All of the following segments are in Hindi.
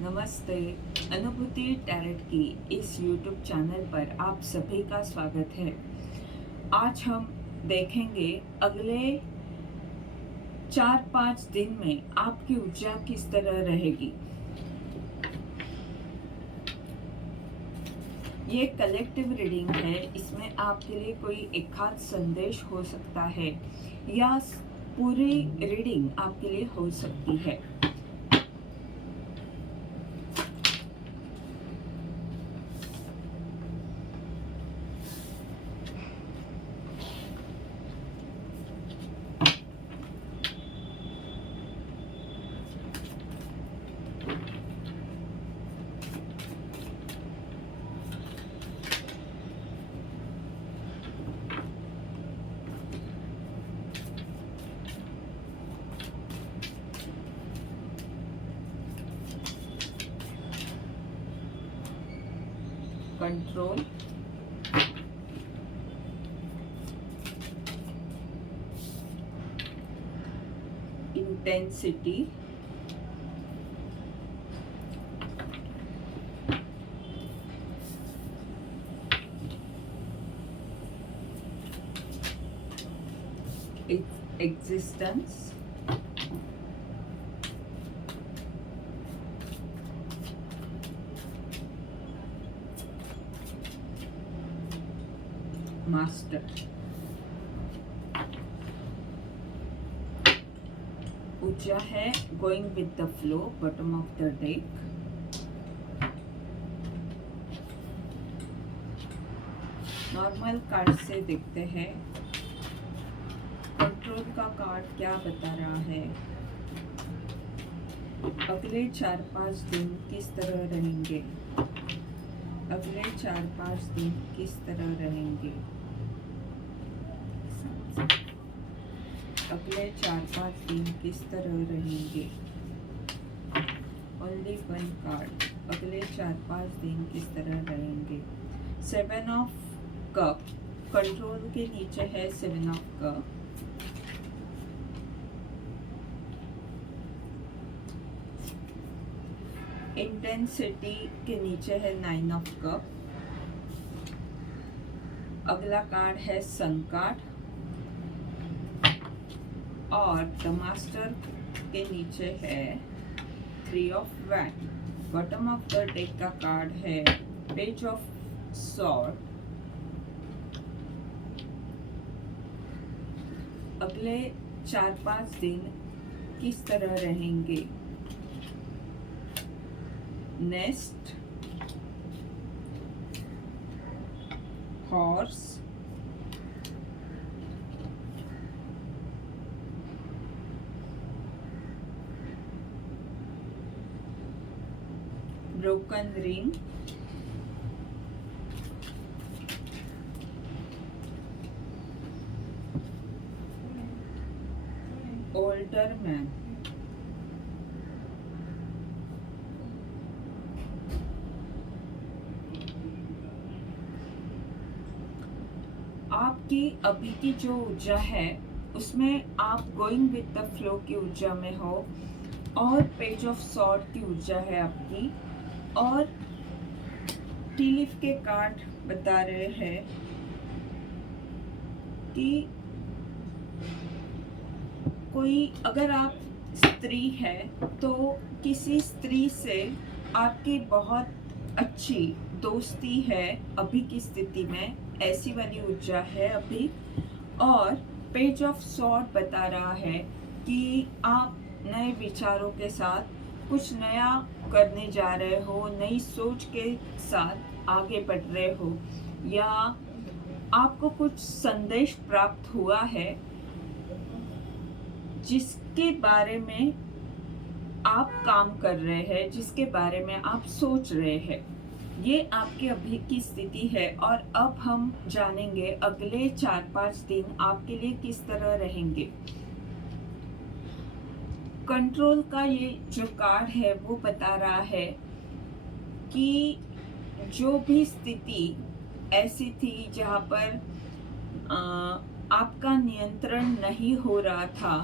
नमस्ते। अनुभूति टैरेट की इस YouTube चैनल पर आप सभी का स्वागत है। आज हम देखेंगे अगले 4-5 दिन में आपकी ऊर्जा किस तरह रहेगी। ये कलेक्टिव रीडिंग है, इसमें आपके लिए कोई एक खास संदेश हो सकता है या पूरी रीडिंग आपके लिए हो सकती है। Control, intensity, existence, master. ऊर्जा है going with the flow, bottom of the deck. Normal card से देखते हैं कंट्रोल का कार्ड क्या बता रहा है। अगले 4-5 दिन किस तरह रहेंगे। अगले 4-5 दिन किस तरह रहेंगे। अगले 4-5 दिन किस तरह रहेंगे। Only one card. अगले 4-5 दिन किस तरह रहेंगे। 7 ऑफ कप, कंट्रोल के नीचे है 7 ऑफ कप। इंटेंसिटी के नीचे है 9 ऑफ कप। अगला कार्ड है सन कार्ड और द मास्टर के नीचे है 3 of wand. Bottom of the deck का कार्ड है पेज ऑफ सॉर्ड। अगले 4-5 दिन किस तरह रहेंगे। Nest, horse, broken ring, older man. आपकी अभी की जो ऊर्जा है उसमें आप गोइंग विद द फ्लो की ऊर्जा में हो और पेज ऑफ सॉर्ड की ऊर्जा है आपकी। और टी लीफ के कार्ड बता रहे हैं कि कोई, अगर आप स्त्री है तो किसी स्त्री से आपकी बहुत अच्छी दोस्ती है अभी की स्थिति में, ऐसी वाली ऊर्जा है अभी। और पेज ऑफ सॉर्ड बता रहा है कि आप नए विचारों के साथ कुछ नया करने जा रहे हो, नई सोच के साथ आगे बढ़ रहे हो, या आपको कुछ संदेश प्राप्त हुआ है जिसके बारे में आप काम कर रहे हैं, जिसके बारे में आप सोच रहे हैं। ये आपके अभी की स्थिति है। और अब हम जानेंगे अगले 4-5 दिन आपके लिए किस तरह रहेंगे। कंट्रोल का ये जो कार्ड है वो बता रहा है कि जो भी स्थिति ऐसी थी जहाँ पर आपका नियंत्रण नहीं हो रहा था,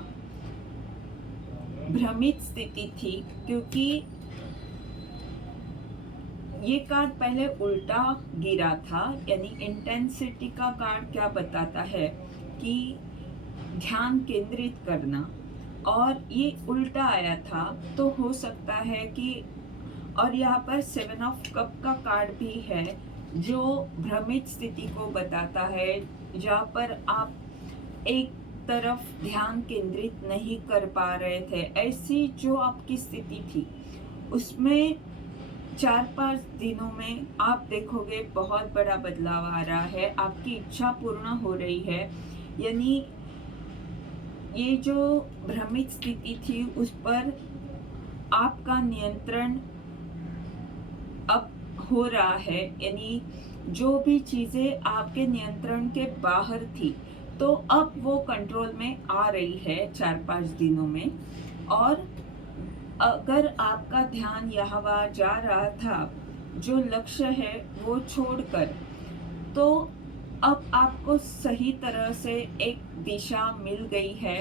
भ्रमित स्थिति थी, क्योंकि ये कार्ड पहले उल्टा गिरा था, यानी इंटेंसिटी का कार्ड क्या बताता है कि ध्यान केंद्रित करना, और ये उल्टा आया था। तो हो सकता है कि, और यहाँ पर 7 ऑफ कप का कार्ड भी है जो भ्रमित स्थिति को बताता है, जहाँ पर आप एक तरफ ध्यान केंद्रित नहीं कर पा रहे थे। ऐसी जो आपकी स्थिति थी उसमें 4-5 दिनों में आप देखोगे बहुत बड़ा बदलाव आ रहा है, आपकी इच्छा पूर्ण हो रही है। यानी ये जो भ्रमित स्थिति थी उस पर आपका नियंत्रण अब हो रहा है, यानी जो भी चीज़ें आपके नियंत्रण के बाहर थी तो अब वो कंट्रोल में आ रही है 4-5 दिनों में। और अगर आपका ध्यान यहाँ वहाँ जा रहा था, जो लक्ष्य है वो छोड़कर, तो अब आपको सही तरह से एक दिशा मिल गई है।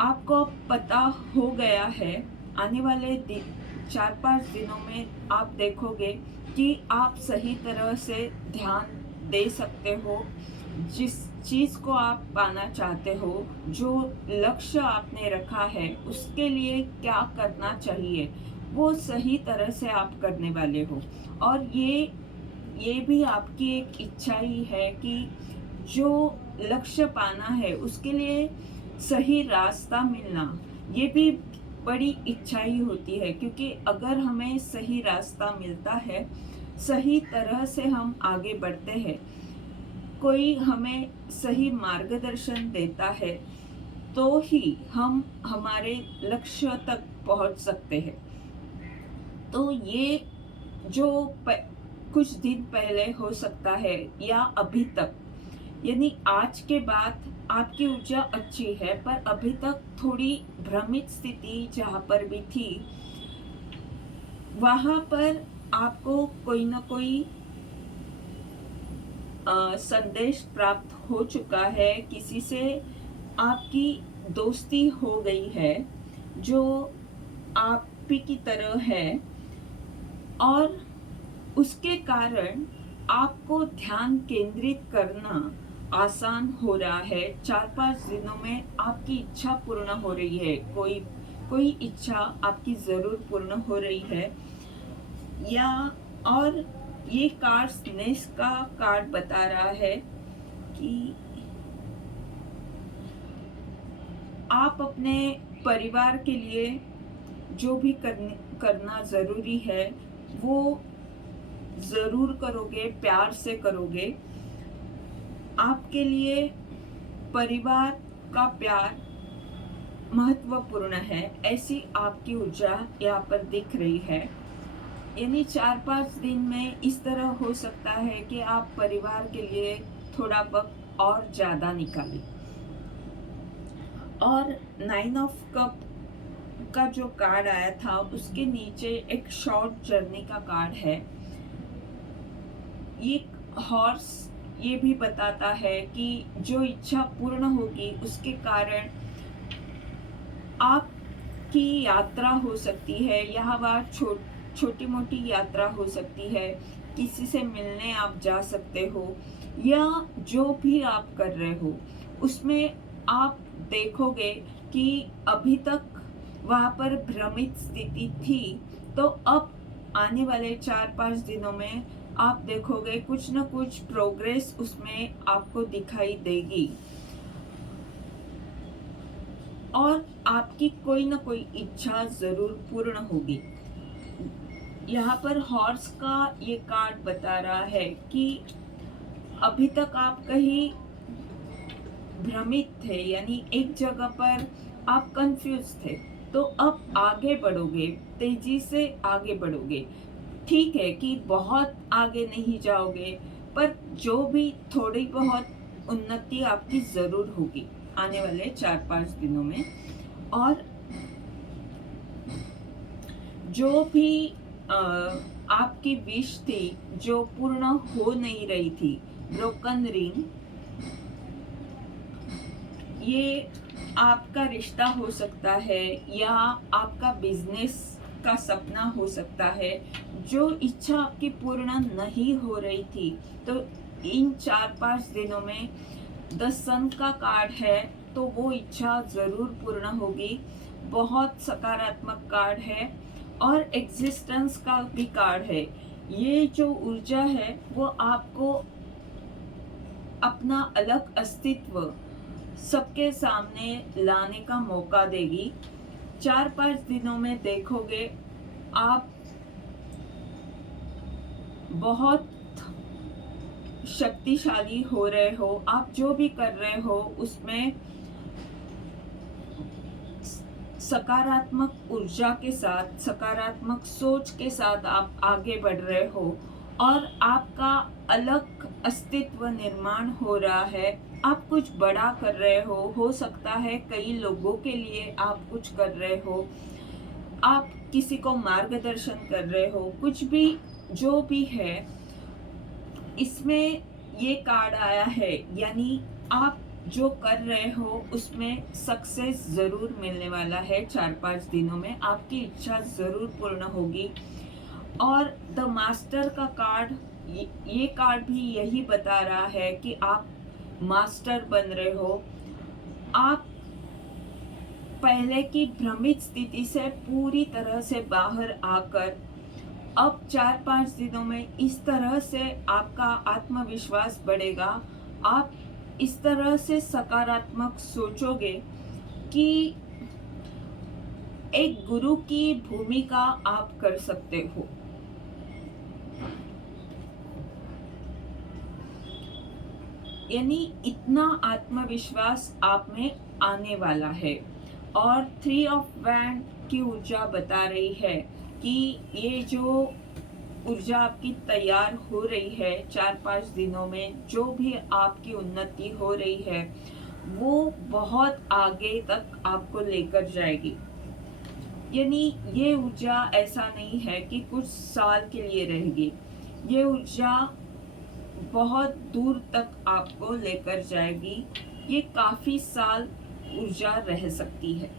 आपको अब पता हो गया है, आने वाले 4-5 दिनों में आप देखोगे कि आप सही तरह से ध्यान दे सकते हो। जिस चीज़ को आप पाना चाहते हो, जो लक्ष्य आपने रखा है, उसके लिए क्या करना चाहिए वो सही तरह से आप करने वाले हो। और ये भी आपकी एक इच्छा ही है कि जो लक्ष्य पाना है उसके लिए सही रास्ता मिलना, ये भी बड़ी इच्छा ही होती है। क्योंकि अगर हमें सही रास्ता मिलता है, सही तरह से हम आगे बढ़ते हैं, कोई हमें सही मार्गदर्शन देता है, तो ही हम हमारे लक्ष्य तक पहुंच सकते हैं। तो ये जो कुछ दिन पहले हो सकता है या अभी तक, यानी आज के बाद आपकी ऊर्जा अच्छी है, पर अभी तक थोड़ी भ्रमित स्थिति जहाँ पर भी थी, वहाँ पर आपको कोई ना कोई संदेश प्राप्त हो चुका है। किसी से आपकी दोस्ती हो गई है जो आप ही की तरह है, और उसके कारण आपको ध्यान केंद्रित करना आसान हो रहा है। 4-5 दिनों में आपकी इच्छा पूर्ण हो रही है, कोई इच्छा आपकी ज़रूर पूर्ण हो रही है। या और ये कार्ड स्नेस का कार्ड बता रहा है कि आप अपने परिवार के लिए जो भी करना ज़रूरी है वो ज़रूर करोगे, प्यार से करोगे। आपके लिए परिवार का प्यार महत्वपूर्ण है, ऐसी आपकी ऊर्जा यहाँ पर दिख रही है। यानी 4-5 दिन में इस तरह हो सकता है कि आप परिवार के लिए थोड़ा वक्त और ज़्यादा निकालें। और 9 ऑफ कप का जो कार्ड आया था उसके नीचे एक शॉर्ट जर्नी का कार्ड है। ये हॉर्स ये भी बताता है कि जो इच्छा पूर्ण होगी उसके कारण आपकी यात्रा हो सकती है, यहाँ वहाँ छोटी मोटी यात्रा हो सकती है, किसी से मिलने आप जा सकते हो, या जो भी आप कर रहे हो उसमें आप देखोगे कि अभी तक वहाँ पर भ्रमित स्थिति थी, तो अब आने वाले 4-5 दिनों में आप देखोगे कुछ न कुछ प्रोग्रेस उसमें आपको दिखाई देगी, और आपकी कोई ना कोई इच्छा ज़रूर पूर्ण होगी। यहाँ पर हॉर्स का ये कार्ड बता रहा है कि अभी तक आप कहीं भ्रमित थे, यानी एक जगह पर आप कंफ्यूज थे, तो अब आगे बढ़ोगे, तेजी से आगे बढ़ोगे। ठीक है कि बहुत आगे नहीं जाओगे, पर जो भी थोड़ी बहुत उन्नति आपकी ज़रूर होगी आने वाले 4-5 दिनों में। और जो भी आपकी विश थी जो पूर्ण हो नहीं रही थी, ब्रोकन रिंग, ये आपका रिश्ता हो सकता है या आपका बिजनेस का सपना हो सकता है, जो इच्छा आपकी पूर्ण नहीं हो रही थी। तो इन 4-5 दिनों में 10 सन का कार्ड है, तो वो इच्छा ज़रूर पूर्ण होगी। बहुत सकारात्मक कार्ड है और एग्जिस्टेंस का भी कार्ड है। ये जो ऊर्जा है वो आपको अपना अलग अस्तित्व सबके सामने लाने का मौका देगी। 4-5 दिनों में देखोगे आप बहुत शक्तिशाली हो रहे हो। आप जो भी कर रहे हो उसमें सकारात्मक ऊर्जा के साथ, सकारात्मक सोच के साथ आप आगे बढ़ रहे हो और आपका अलग अस्तित्व निर्माण हो रहा है। आप कुछ बड़ा कर रहे हो सकता है कई लोगों के लिए आप कुछ कर रहे हो, आप किसी को मार्गदर्शन कर रहे हो, कुछ भी जो भी है इसमें ये कार्ड आया है। यानी आप जो कर रहे हो उसमें सक्सेस ज़रूर मिलने वाला है। 4-5 दिनों में आपकी इच्छा ज़रूर पूर्ण होगी। और द मास्टर का कार्ड, ये कार्ड भी यही बता रहा है कि आप मास्टर बन रहे हो। आप पहले की भ्रमित स्थिति से पूरी तरह से बाहर आकर अब 4-5 दिनों में इस तरह से आपका आत्मविश्वास बढ़ेगा। आप इस तरह से सकारात्मक सोचोगे कि एक गुरु की भूमिका आप कर सकते हो। यानी इतना आत्मविश्वास आप में आने वाला है। और 3 ऑफ वैंड की ऊर्जा बता रही है कि ये जो ऊर्जा आपकी तैयार हो रही है 4-5 दिनों में, जो भी आपकी उन्नति हो रही है वो बहुत आगे तक आपको लेकर जाएगी। यानी ये ऊर्जा ऐसा नहीं है कि कुछ साल के लिए रहेगी, ये ऊर्जा बहुत दूर तक आपको लेकर जाएगी। ये काफी साल ऊर्जा रह सकती है।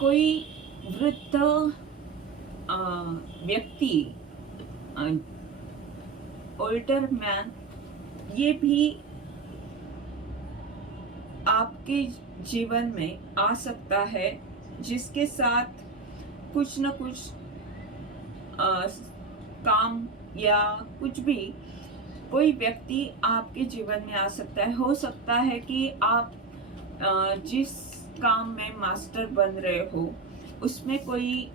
कोई वृद्ध व्यक्ति, ओल्डर मैन, ये भी आपके जीवन में आ सकता है, जिसके साथ कुछ न कुछ काम या कुछ भी कोई व्यक्ति आपके जीवन में आ सकता है। हो सकता है कि आप जिस काम में मास्टर बन रहे हो उसमें कोई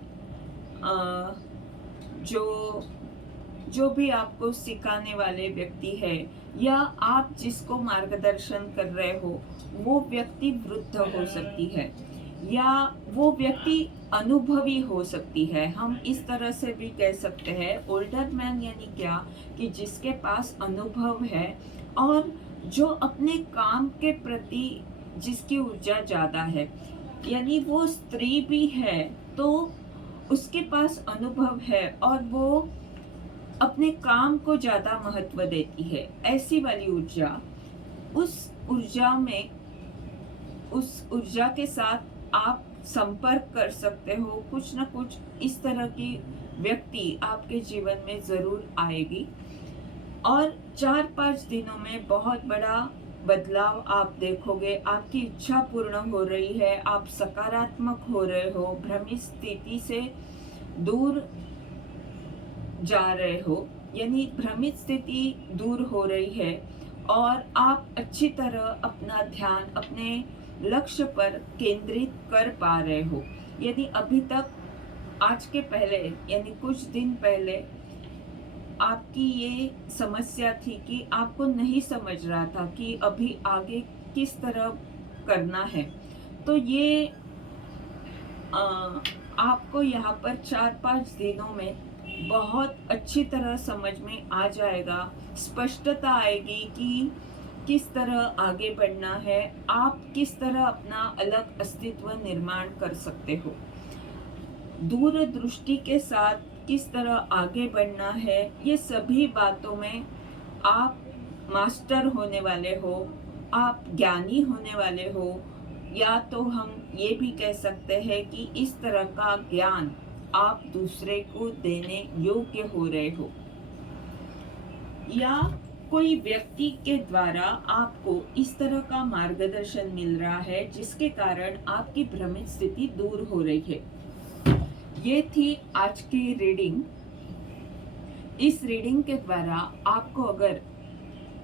जो भी आपको सिखाने वाले व्यक्ति है या आप जिसको मार्गदर्शन कर रहे हो वो व्यक्ति वृद्ध हो सकती है या वो व्यक्ति अनुभवी हो सकती है। हम इस तरह से भी कह सकते हैं ओल्डर मैन यानी क्या, कि जिसके पास अनुभव है और जो अपने काम के प्रति जिसकी ऊर्जा ज़्यादा है। यानी वो स्त्री भी है तो उसके पास अनुभव है और वो अपने काम को ज़्यादा महत्व देती है। ऐसी वाली ऊर्जा, उस ऊर्जा के साथ आप संपर्क कर सकते हो। कुछ ना कुछ इस तरह की व्यक्ति आपके जीवन में ज़रूर आएगी और 4-5 दिनों में बहुत बड़ा बदलाव आप देखोगे। आपकी इच्छा पूर्ण हो रही है, आप सकारात्मक हो रहे हो, भ्रमित स्थिति से दूर जा रहे हो। यानी भ्रमित स्थिति दूर हो रही है और आप अच्छी तरह अपना ध्यान अपने लक्ष्य पर केंद्रित कर पा रहे हो। यदि अभी तक आज के पहले यानी कुछ दिन पहले आपकी ये समस्या थी कि आपको नहीं समझ रहा था कि अभी आगे किस तरह करना है, तो ये आपको यहाँ पर 4-5 दिनों में बहुत अच्छी तरह समझ में आ जाएगा। स्पष्टता आएगी कि किस तरह आगे बढ़ना है, आप किस तरह अपना अलग अस्तित्व निर्माण कर सकते हो, दूरदृष्टि के साथ किस तरह आगे बढ़ना है। ये सभी बातों में आप मास्टर होने वाले हो, आप ज्ञानी होने वाले हो या तो हम ये भी कह सकते हैं कि इस तरह का ज्ञान आप दूसरे को देने योग्य हो रहे हो, या कोई व्यक्ति के द्वारा आपको इस तरह का मार्गदर्शन मिल रहा है जिसके कारण आपकी भ्रमित स्थिति दूर हो रही है। ये थी आज की रीडिंग। इस रीडिंग के द्वारा आपको अगर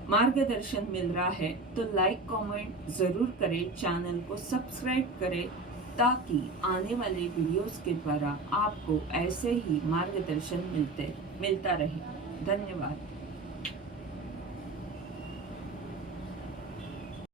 मार्गदर्शन मिल रहा है तो लाइक कमेंट ज़रूर करें, चैनल को सब्सक्राइब करें ताकि आने वाले वीडियोस के द्वारा आपको ऐसे ही मार्गदर्शन मिलता रहे। धन्यवाद।